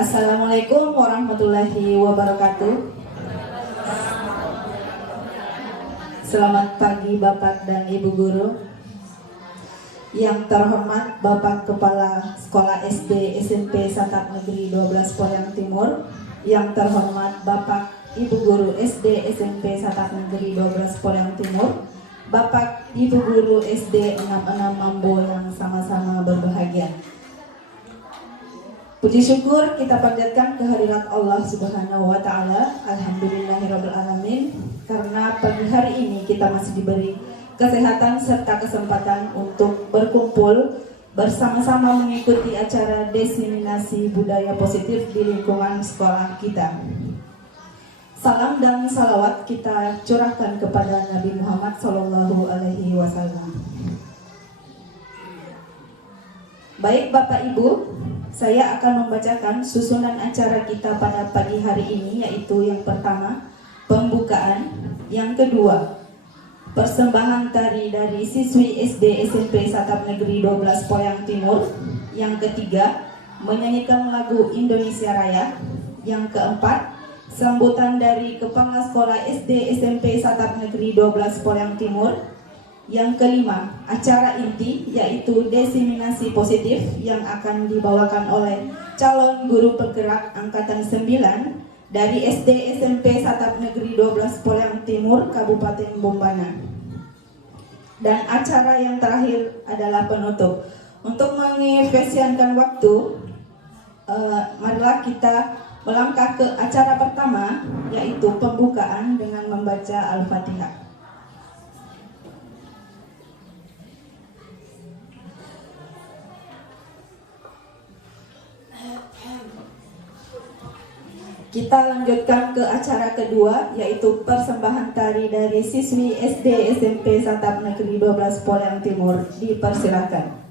Assalamualaikum warahmatullahi wabarakatuh. Selamat pagi Bapak dan Ibu Guru. Yang terhormat Bapak Kepala Sekolah SD SMP Satap Negeri 12 Poyang Timur. Yang terhormat Bapak Ibu Guru SD SMP Satap Negeri 12 Poyang Timur. Bapak Ibu Guru SD 66 Mambo yang sama-sama berbahagia. Puji syukur kita panjatkan kehadirat Allah Subhanahu wa Ta'ala. Alhamdulillahirabbil alamin, karena pagi hari ini kita masih diberi kesehatan serta kesempatan untuk berkumpul bersama-sama mengikuti acara diseminasi budaya positif di lingkungan sekolah kita. Salam dan salawat kita curahkan kepada Nabi Muhammad SAW. Baik Bapak Ibu, saya akan membacakan susunan acara kita pada pagi hari ini, yaitu yang pertama, pembukaan. Yang kedua, persembahan tari dari siswi SD SMP Satap Negeri 12 Poyang Timur. Yang ketiga, menyanyikan lagu Indonesia Raya. Yang keempat, sambutan dari Kepala Sekolah SD SMP Satap Negeri 12 Poyang Timur. Yang kelima, acara inti, yaitu diseminasi positif yang akan dibawakan oleh calon guru penggerak angkatan 9 dari SD SMP Satap Negeri 12 Poyang Timur, Kabupaten Bombana. Dan acara yang terakhir adalah penutup. Untuk mengefisienkan waktu, marilah kita melangkah ke acara pertama, yaitu pembukaan dengan membaca Al-Fatihah. Kita lanjutkan ke acara kedua, yaitu persembahan tari dari siswi SD SMP Satap Negeri 12 Poyang Timur. Dipersilakan.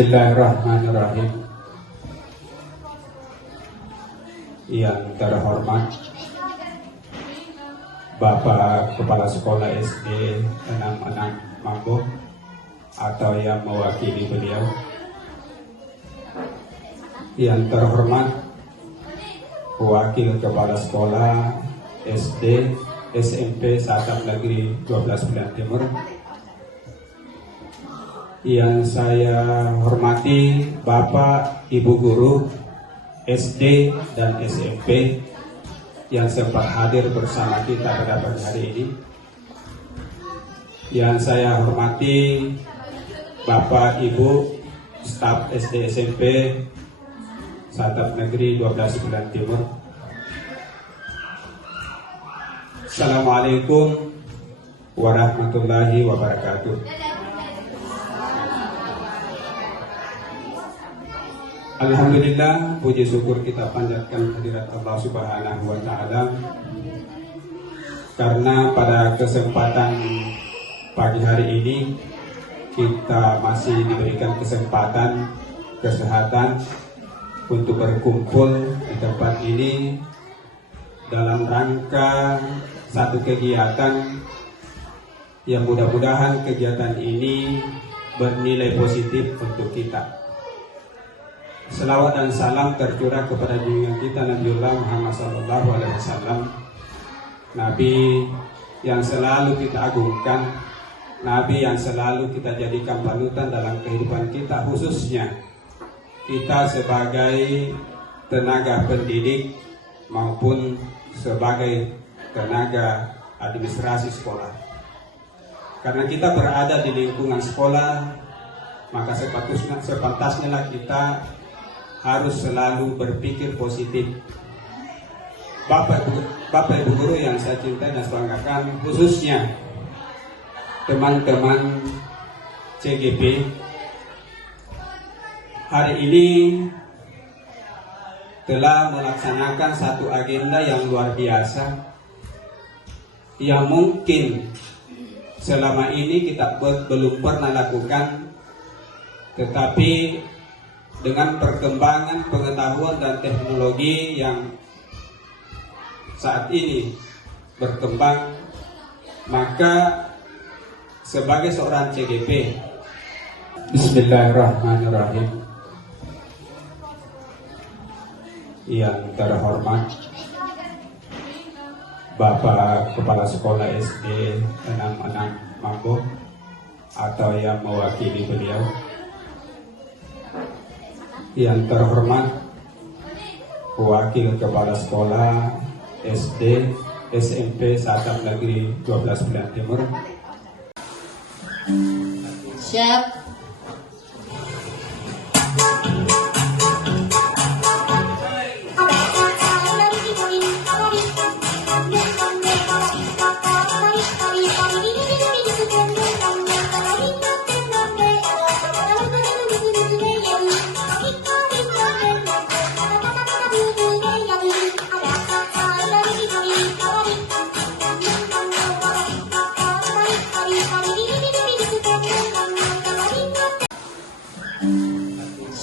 Bismillahirrahmanirrahim. Yang terhormat Bapak Kepala Sekolah SD 66 Mambo atau yang mewakili beliau, yang terhormat Wakil Kepala Sekolah SD SMP Satap Negeri 12 Pilihan Timur, yang saya hormati Bapak Ibu Guru SD dan SMP yang sempat hadir bersama kita pada pagi hari ini, yang saya hormati Bapak Ibu staf SD SMP Satap Negeri 12 Pilihan Timur. Assalamualaikum warahmatullahi wabarakatuh. Alhamdulillah, puji syukur kita panjatkan hadirat Allah Subhanahu wa Ta'ala, karena pada kesempatan pagi hari ini kita masih diberikan kesempatan kesehatan untuk berkumpul di tempat ini dalam rangka satu kegiatan yang mudah-mudahan kegiatan ini bernilai positif untuk kita. Selawat dan salam tercurah kepada junjungan kita Nabiullah Muhammad SAW, Nabi yang selalu kita agungkan, Nabi yang selalu kita jadikan panutan dalam kehidupan kita, khususnya kita sebagai tenaga pendidik maupun sebagai tenaga administrasi sekolah. Karena kita berada di lingkungan sekolah, maka sepantasnya kita harus selalu berpikir positif. Bapak Ibu Guru yang saya cintai dan banggakan, khususnya teman-teman CGP, hari ini telah melaksanakan satu agenda yang luar biasa, yang mungkin selama ini kita belum pernah lakukan, tetapi dengan perkembangan pengetahuan dan teknologi yang saat ini berkembang, maka sebagai seorang CGP, Bismillahirrahmanirrahim, yang terhormat Bapak Kepala Sekolah SD 66 Mambo atau yang mewakili beliau, yang terhormat Wakil Kepala Sekolah SD SMP Satap Negeri 12 Pilihan Timur. Siap.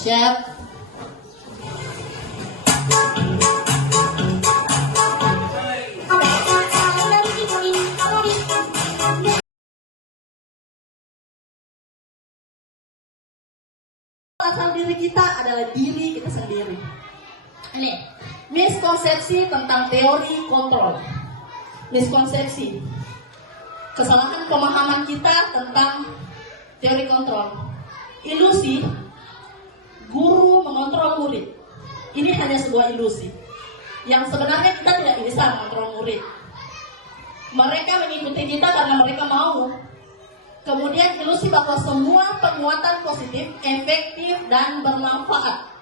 Siap. Asal diri kita adalah diri kita sendiri. Ini miskonsepsi tentang teori kontrol. Miskonsepsi, kesalahan pemahaman kita tentang teori kontrol. Ilusi guru mengontrol murid. Ini hanya sebuah ilusi yang sebenarnya kita tidak bisa mengontrol murid. Mereka mengikuti kita karena mereka mau. Kemudian ilusi bahwa semua penguatan positif, efektif, dan bermanfaat.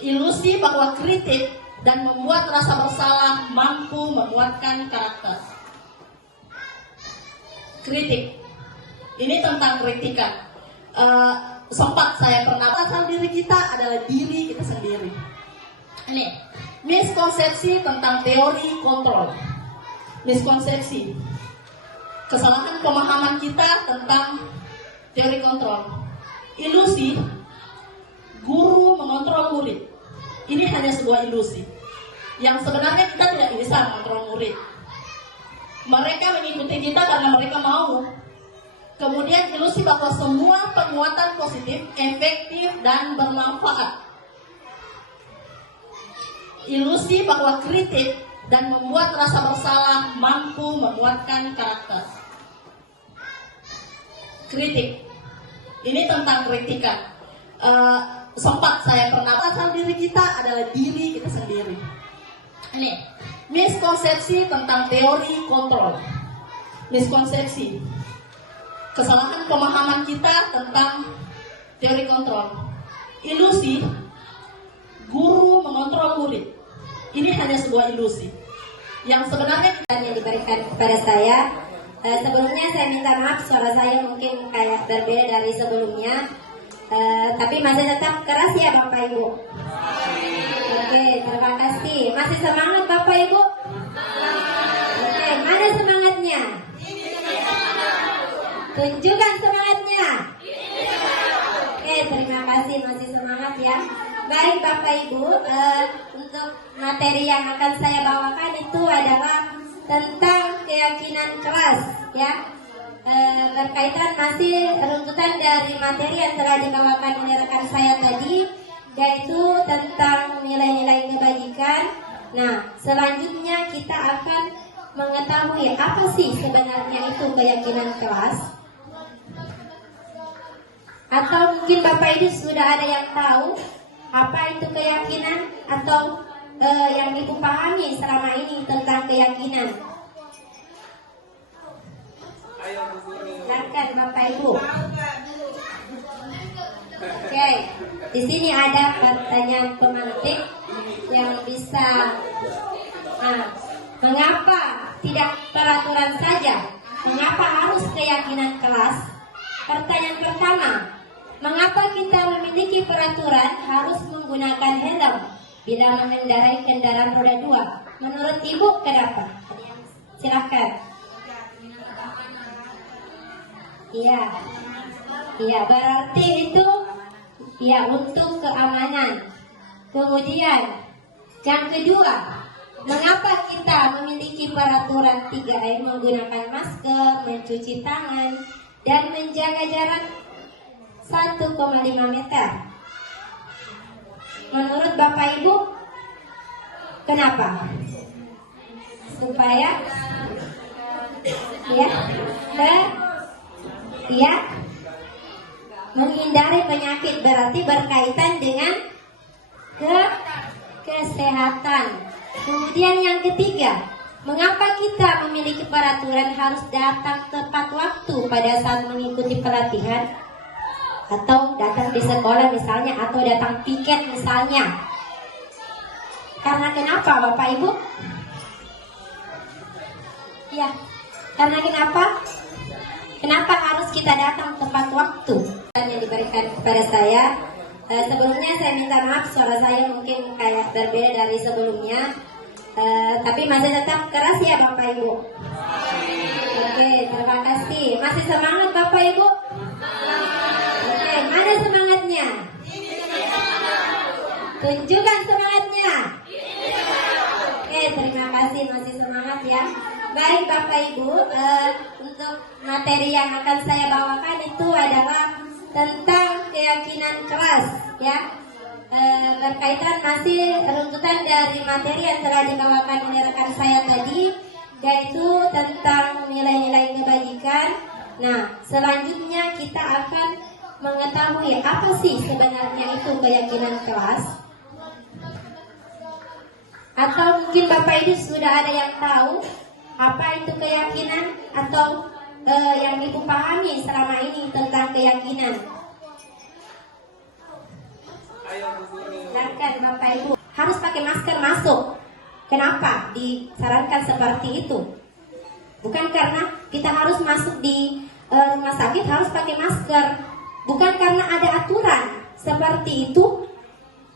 Ilusi bahwa kritik dan membuat rasa bersalah mampu menguatkan karakter. Kritik, ini tentang kritikan. Sempat saya pernah, asal diri kita adalah diri kita sendiri. Ini miskonsepsi tentang teori kontrol. Miskonsepsi, kesalahan pemahaman kita tentang teori kontrol. ilusi guru mengontrol murid. Ini hanya sebuah ilusi. Yang sebenarnya kita tidak bisa mengontrol murid. Mereka mengikuti kita karena mereka mau. Kemudian ilusi bahwa semua penguatan positif, efektif, dan bermanfaat. Ilusi bahwa kritik dan membuat rasa bersalah mampu menguatkan karakter. Kritik. Ini tentang kritikan. Sempat saya pernah asal diri kita adalah diri kita sendiri. Ini miskonsepsi tentang teori kontrol. Miskonsepsi, kesalahan pemahaman kita tentang teori kontrol. Ilusi guru mengontrol murid. Ini hanya sebuah ilusi. Yang sebenarnya yang diberikan kepada saya. Sebelumnya saya minta maaf, suara saya mungkin kayak berbeda dari sebelumnya. Tapi masih tetap keras ya Bapak Ibu. Oke, terima kasih. Masih semangat Bapak Ibu? Oke, mana semangatnya? Tunjukkan semangatnya. Oke, terima kasih, masih semangat ya. Baik Bapak Ibu, untuk materi yang akan saya bawakan itu adalah tentang keyakinan keras ya. Berkaitan masih runtutan dari materi yang telah dibawakan oleh rekan saya tadi, yaitu tentang nilai-nilai kebajikan. Nah, selanjutnya kita akan mengetahui apa sih sebenarnya itu keyakinan keras. Atau mungkin Bapak Ibu sudah ada yang tahu apa itu keyakinan, atau yang Ibu pahami selama ini tentang keyakinan. Silakan Bapak Ibu. Oke, di sini ada pertanyaan pemantik yang bisa. Mengapa tidak peraturan saja? Mengapa harus keyakinan kelas? Pertanyaan pertama, mengapa kita memiliki peraturan harus menggunakan helm bila mengendarai kendaraan roda 2? Menurut Ibu kenapa? Silakan. Iya, berarti itu ya untuk keamanan. Kemudian yang kedua, mengapa kita memiliki peraturan 3M menggunakan masker, mencuci tangan, dan menjaga jarak 1,5 meter? Menurut Bapak Ibu, kenapa? Supaya menghindari penyakit, berarti berkaitan dengan kesehatan. Kemudian yang ketiga, mengapa kita memiliki peraturan harus datang tepat waktu pada saat mengikuti pelatihan, atau datang di sekolah misalnya, atau datang piket misalnya? Karena kenapa Bapak Ibu? Ya, karena kenapa? Kenapa harus kita datang tepat waktu? Yang diberikan kepada saya. Sebelumnya saya minta maaf, suara saya mungkin kayak berbeda dari sebelumnya. Tapi masih tetap keras ya Bapak Ibu. Oke, terima kasih. Masih semangat Bapak Ibu? Oke, mana semangatnya? Tunjukkan semangatnya. Oke, terima kasih, masih semangat ya. Baik Bapak Ibu, untuk materi yang akan saya bawakan itu adalah tentang keyakinan keras ya. Berkaitan masih runtutan dari materi yang telah dibawakan oleh rekan saya tadi, yaitu tentang nilai-nilai kebajikan. Nah, selanjutnya kita akan mengetahui apa sih sebenarnya itu keyakinan keras. Atau mungkin Bapak Ibu sudah ada yang tahu apa itu keyakinan, atau yang Ibu pahami selama ini tentang keyakinan. Silakan Bapak Ibu. Harus pakai masker masuk. Kenapa disarankan seperti itu? Bukan karena kita harus masuk di rumah sakit harus pakai masker, bukan karena ada aturan seperti itu,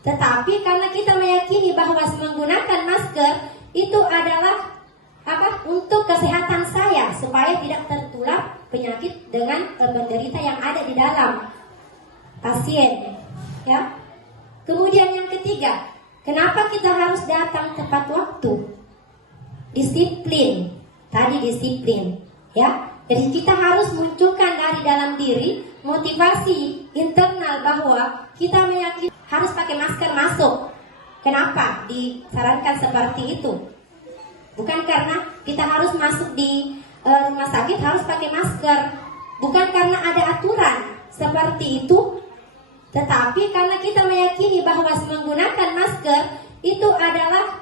tetapi karena kita meyakini bahwa menggunakan masker itu adalah untuk kesehatan saya, supaya tidak tertular penyakit dengan penderita yang ada di dalam. pasien. Ya. Kemudian yang ketiga, kenapa kita harus datang tepat waktu? Disiplin. Tadi disiplin, ya. Jadi kita harus munculkan dari dalam diri motivasi internal bahwa kita meyakini harus pakai masker masuk. Kenapa disarankan seperti itu? Bukan karena kita harus masuk di rumah sakit harus pakai masker, bukan karena ada aturan seperti itu, tetapi karena kita meyakini bahwa menggunakan masker itu adalah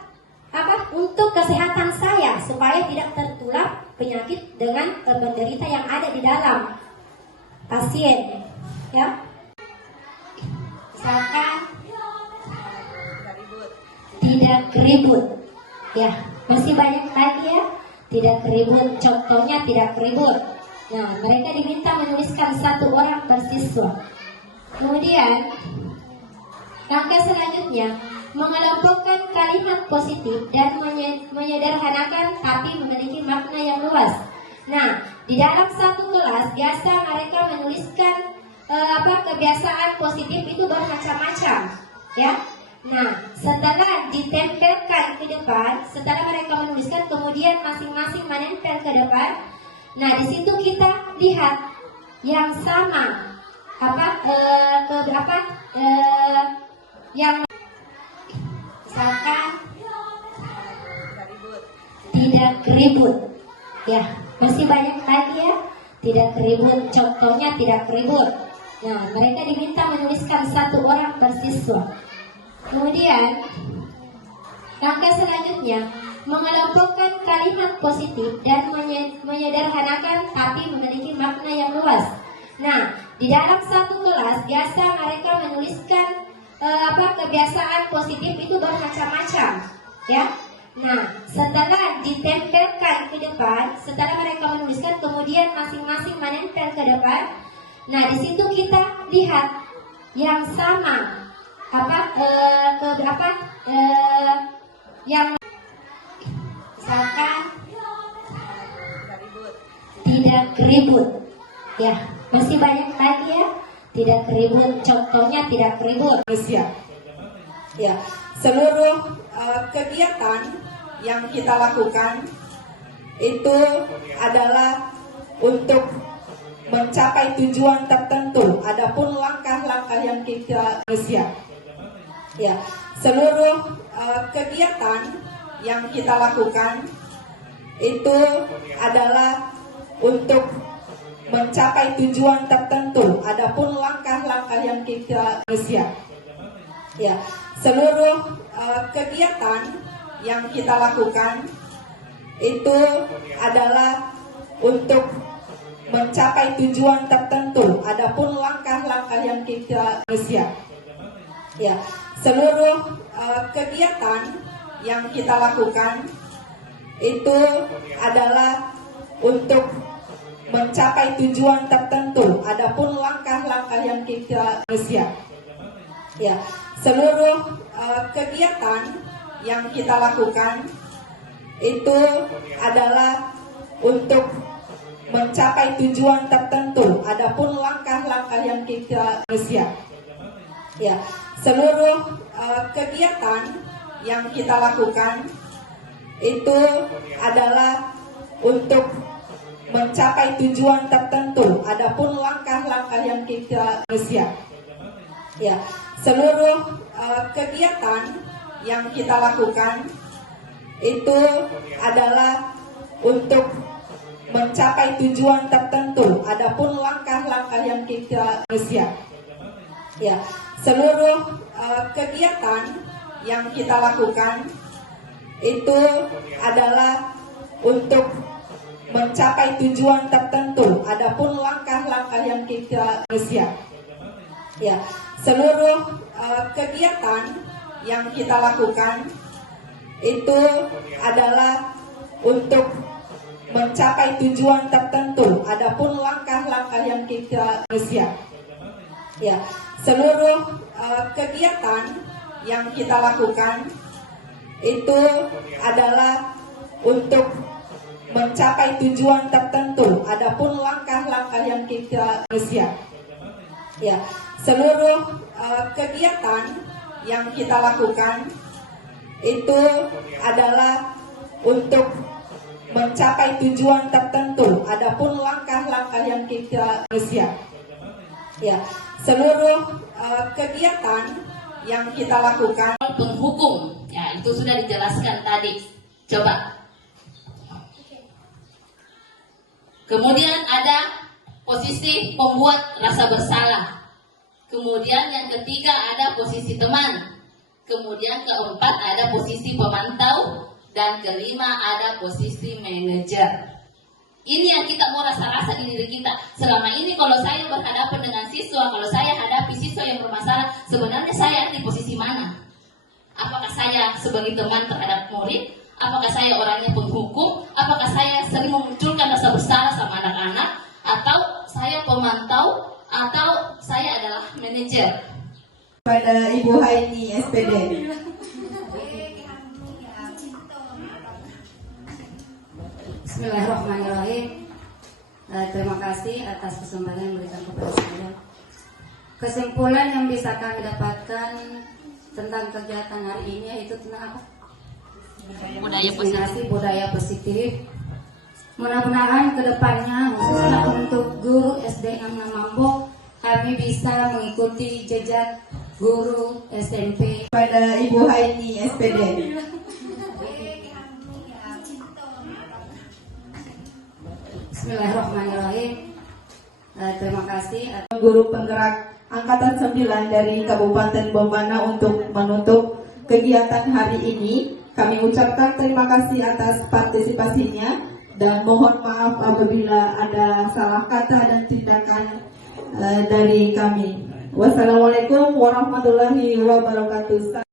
untuk kesehatan saya supaya tidak tertular penyakit dengan penderita yang ada di dalam pasien, ya. Misalkan tidak keribut, ya. Masih banyak lagi ya, tidak keribut. Contohnya tidak keribut. Nah, mereka diminta menuliskan 1 orang per siswa. Kemudian langkah selanjutnya, mengelompokkan kalimat positif dan menyederhanakan tapi memiliki makna yang luas. Nah, di dalam satu kelas biasa mereka menuliskan kebiasaan positif itu bermacam-macam, ya. Nah, setelah ditempelkan ke depan, setelah mereka menuliskan, kemudian masing-masing menempel ke depan. Nah, di situ kita lihat yang sama, yang misalkan tidak keribut, ya. Masih banyak lagi ya, tidak keribut. Contohnya tidak keribut. Nah, mereka diminta menuliskan 1 orang per siswa. Kemudian langkah selanjutnya, mengelompokkan kalimat positif dan menyederhanakan tapi memiliki makna yang luas. Nah, di dalam satu kelas biasa mereka menuliskan kebiasaan positif itu bermacam-macam, ya. Nah, setelah ditempelkan ke depan, setelah mereka menuliskan, kemudian masing-masing menempel ke depan. Nah, di situ kita lihat yang sama, yang misalkan tidak keribut, ya. Masih banyak lagi ya, tidak keribut. Contohnya tidak keribut. Ya, seluruh kegiatan yang kita lakukan itu adalah untuk mencapai tujuan tertentu. Adapun langkah-langkah yang kita ya, seluruh kegiatan yang kita lakukan itu adalah untuk mencapai tujuan tertentu. Adapun langkah-langkah yang kita ya, seluruh kegiatan yang kita lakukan itu adalah untuk mencapai tujuan tertentu. Adapun langkah-langkah yang kita ya, seluruh kegiatan yang kita lakukan itu adalah untuk mencapai tujuan tertentu. Adapun langkah-langkah yang kita ya, seluruh kegiatan yang kita lakukan itu adalah untuk mencapai tujuan tertentu. Adapun langkah-langkah yang kita ya, seluruh kegiatan yang kita lakukan itu adalah untuk mencapai tujuan tertentu. Adapun langkah-langkah yang kita ya, seluruh kegiatan yang kita lakukan itu adalah untuk mencapai tujuan tertentu. Adapun langkah-langkah yang kita ya, seluruh kegiatan yang kita lakukan itu adalah untuk mencapai tujuan tertentu. Adapun langkah-langkah yang kita ya, seluruh kegiatan yang kita lakukan itu adalah untuk mencapai tujuan tertentu. Adapun langkah-langkah yang kita ya, seluruh kegiatan yang kita lakukan itu adalah untuk mencapai tujuan tertentu. Adapun langkah-langkah yang kita ya, seluruh kegiatan yang kita lakukan itu adalah untuk mencapai tujuan tertentu. Adapun langkah-langkah yang kita usia, ya, seluruh kegiatan yang kita lakukan. Penghukum, ya itu sudah dijelaskan tadi. Coba. Kemudian ada posisi pembuat rasa bersalah. Kemudian yang ketiga ada posisi teman. Kemudian keempat ada posisi pemantau. Dan kelima ada posisi manajer. Ini yang kita mau rasa-rasa di diri kita. Selama ini kalau saya berhadapan dengan siswa, kalau saya hadapi siswa yang bermasalah, sebenarnya saya di posisi mana? Apakah saya sebagai teman terhadap murid? Apakah saya orangnya penghukum? Apakah saya sering memunculkan rasa bersalah sama anak-anak? Atau saya pemantau? Atau saya adalah manajer? Pada Ibu Haini SPD. Bismillahirrahmanirrahim. Terima kasih atas kesempatan yang diberikan kepada saya. Kesimpulan yang bisa kami dapatkan tentang kegiatan hari ini yaitu tentang apa? Budaya positif. Mudah-mudahan kedepannya khususnya untuk guru SD yang Mambo kami bisa mengikuti jejak guru SMP. Pada Ibu Haini SPD. Bismillahirrahmanirrahim. Terima kasih. Guru penggerak Angkatan 9 dari Kabupaten Bombana untuk menutup kegiatan hari ini. Kami ucapkan terima kasih atas partisipasinya dan mohon maaf apabila ada salah kata dan tindakan dari kami. Wassalamualaikum warahmatullahi wabarakatuh.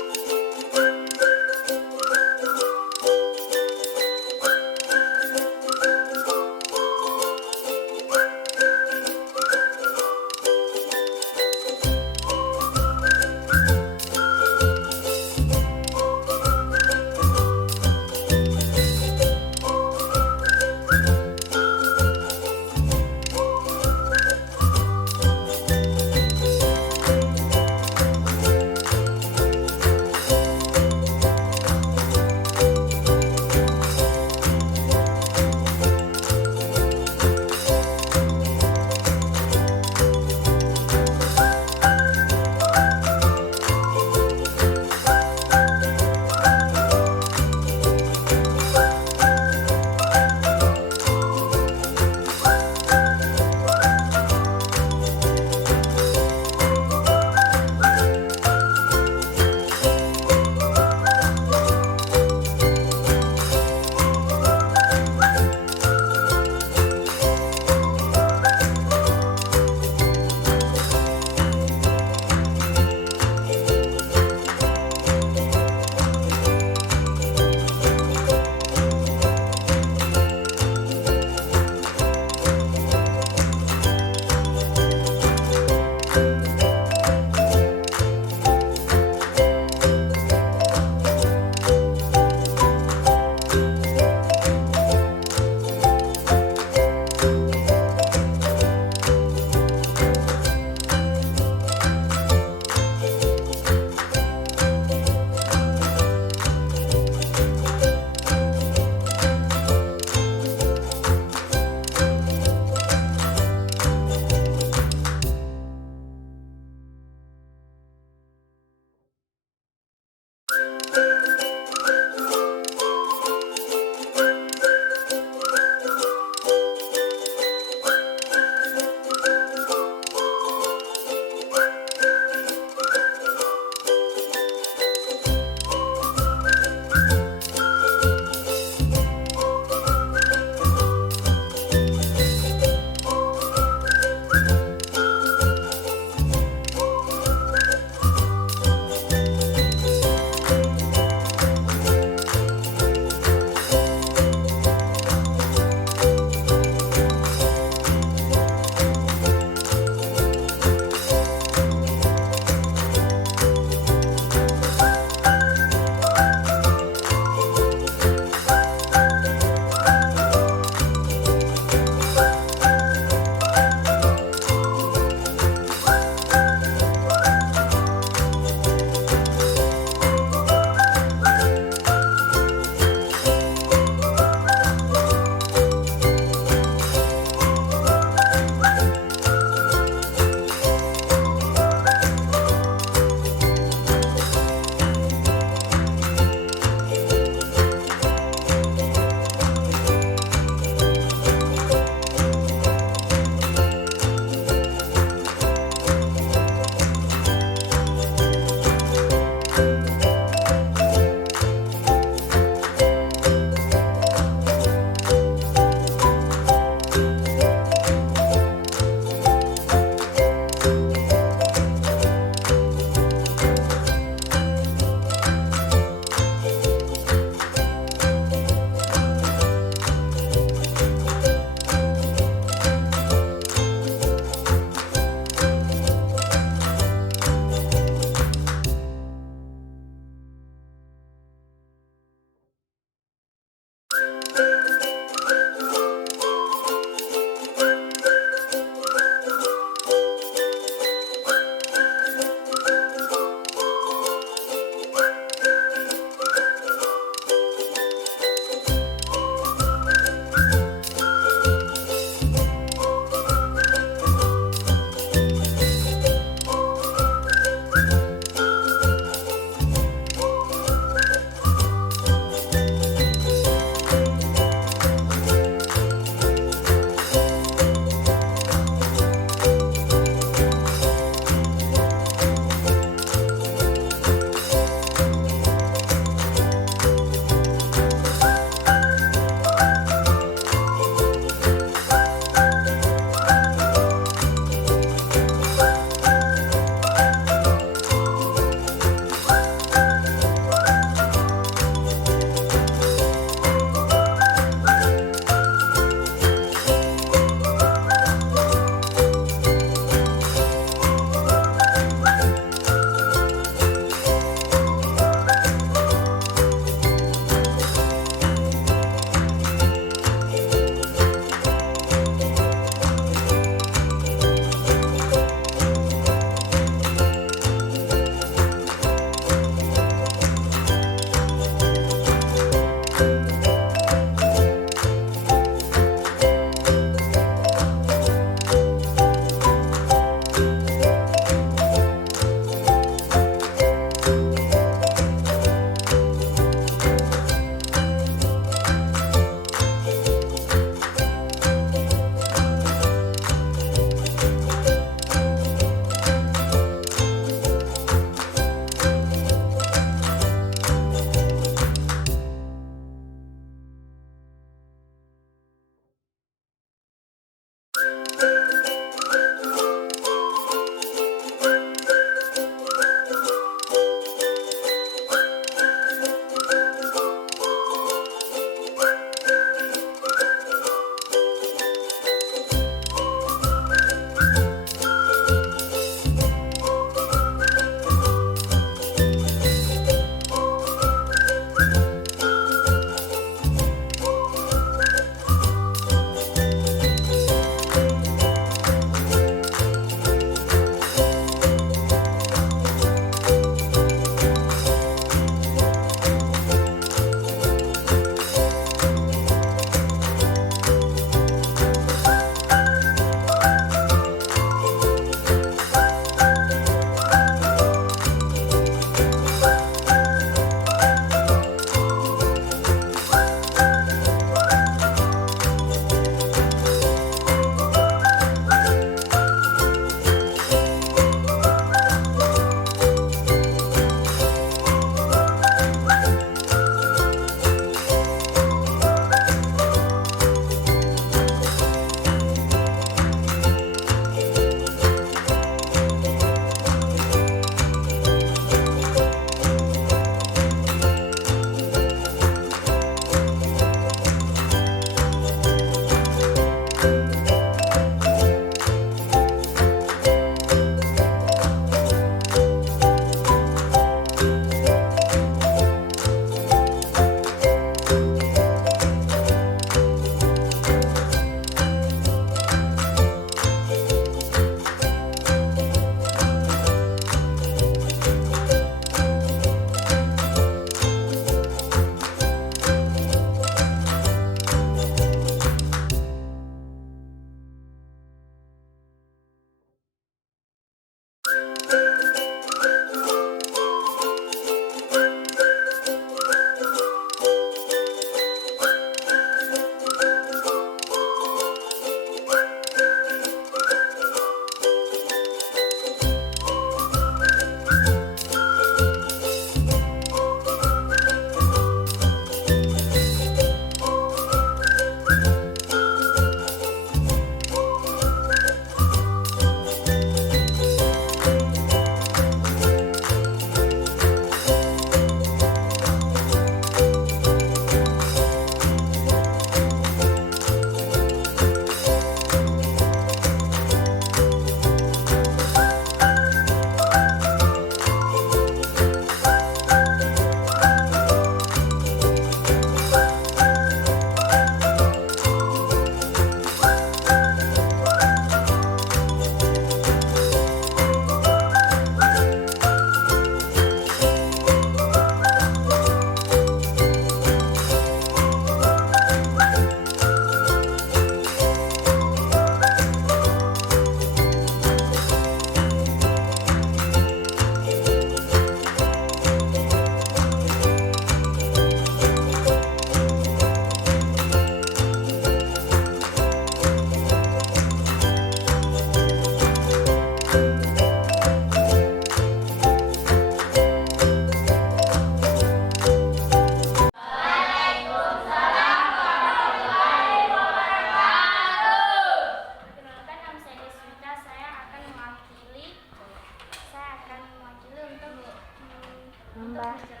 Mbak.